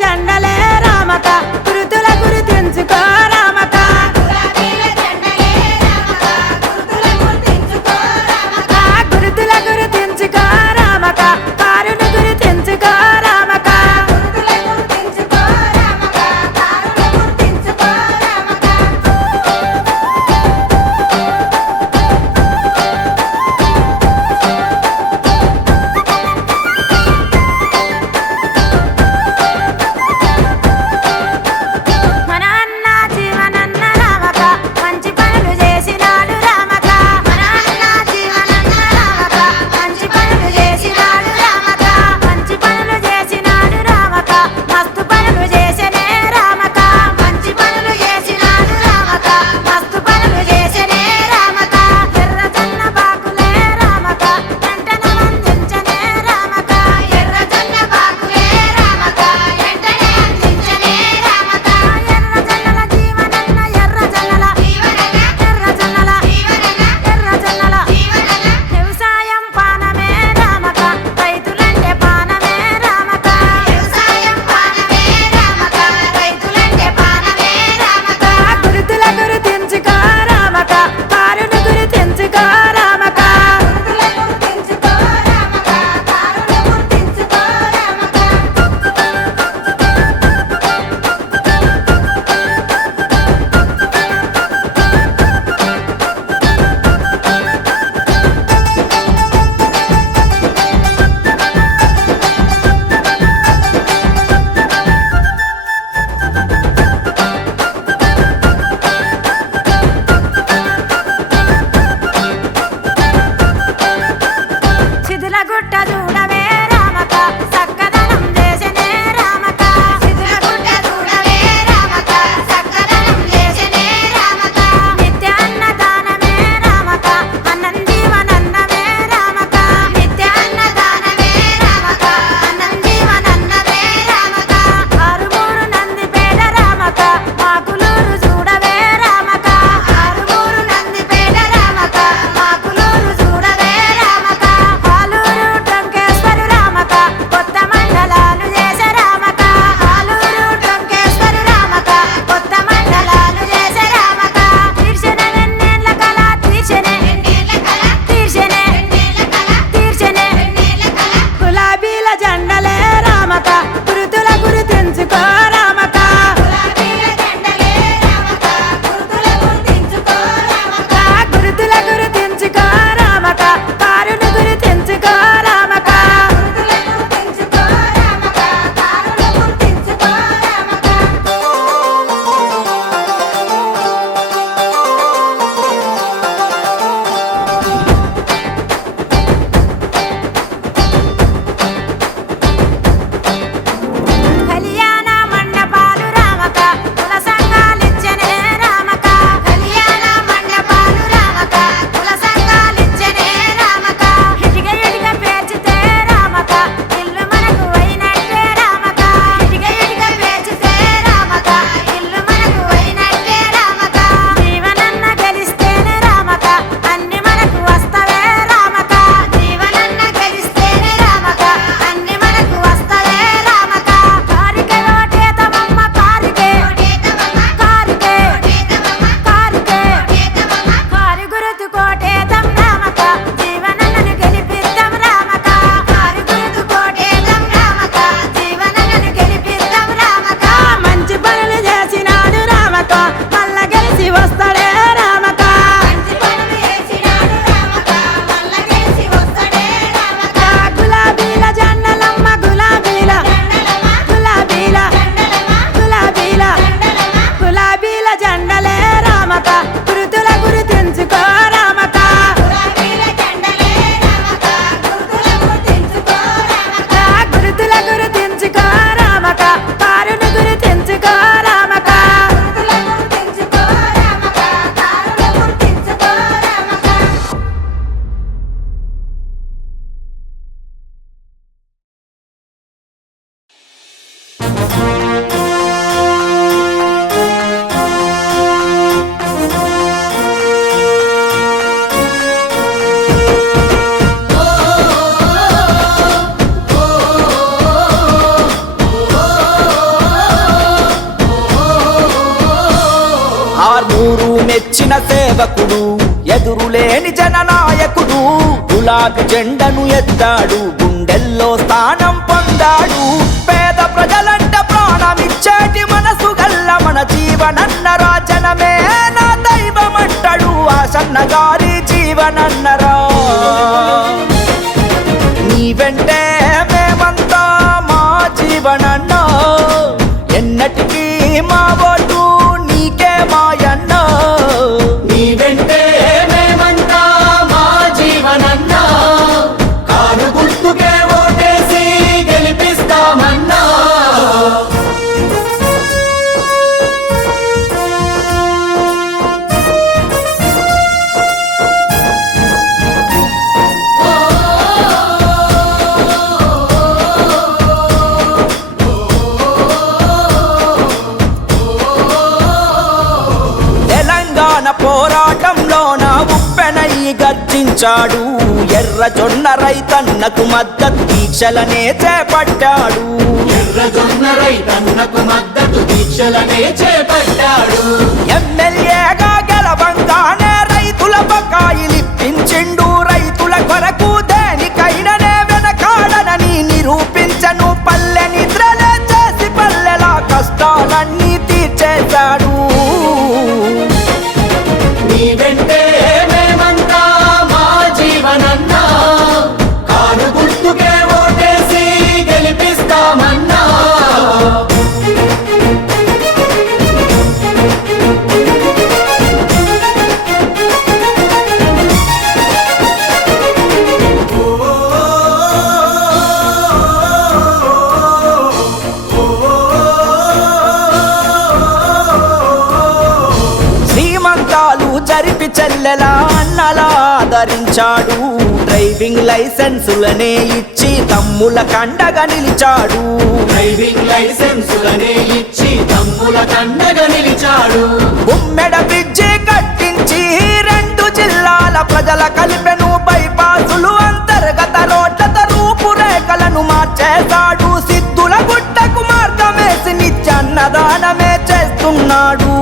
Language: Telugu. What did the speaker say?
జెండలే రామక గురుతుల గుర్తించుకో రామక గురుతుల గుర్తించుకో రామక కారును గుర్తించుకో రామక మెచ్చిన సేవకుడు, ఎదురులేని జననాయకుడు. గులాబీ జెండను ఎత్తాడు, గుండెల్లో స్థానం పొందాడు. పేద ప్రజలంట ప్రాణమిచ్చేటి మనసు గల్ల మన జీవనన్న రాజనమే నా దైవమంటాడు ఆసన్న గారి జీవనన్నరా. నీ వెంటే మేమంతా మా జీవనన్నా, ఎన్నటికీ మా ఓటు నీకే మాయన్నా. నీ వెంటే మేమంతా మా జీవనన్నా, కారు గుర్తుకే ఓటేసి గెలిపిస్తామన్నా. తెలంగాణ పోరాటంలో నా ఉప్పెనయ్యి గర్జించాడు. ఎర్ర జొన్న రైతన్నకు మద్దతు దీక్షలనే చేపట్టాడు. ఎర్రజొన్న రైతన్నకు మద్దతు దీక్షలనే చేపట్టాడు. ఎమ్మెల్యేగా గెలవంగానే రైతుల బకాయిలిప్పించిండు. రైతుల కొరకు దేనికైననే వెనకాడనని నిరూపించను. పల్లె నిద్రలే చేసి పల్లెల కష్టాలన్నీ తీర్చేశాడు. నీ వెంటే మేమంతా మా జీవనన్నా, కారు గుర్తుకే ఓటేసి గెలిపిస్తామన్నా. శ్రీమంతాలు జరిపి చెల్లెలా అన్నలా ఆదరించాడు. డ్రైవింగ్ లైసెన్సులనే ఇచ్చి తమ్ముల కండగా నిలిచాడు. డ్రైవింగ్ లైసెన్సులనే ఇచ్చి తమ్ముల కండగా నిలిచాడు. ఉమ్మెడ బ్రిడ్జి కట్టించి 2 జిల్లాల ప్రజల కలిపెను. బైపాసులు అంతర్గత రోడ్లత రూపురేఖలను మార్చేశాడు. సిద్ధుల గుట్టకు మార్గమేసి నిత్యన్నదానమే చేస్తున్నాడు.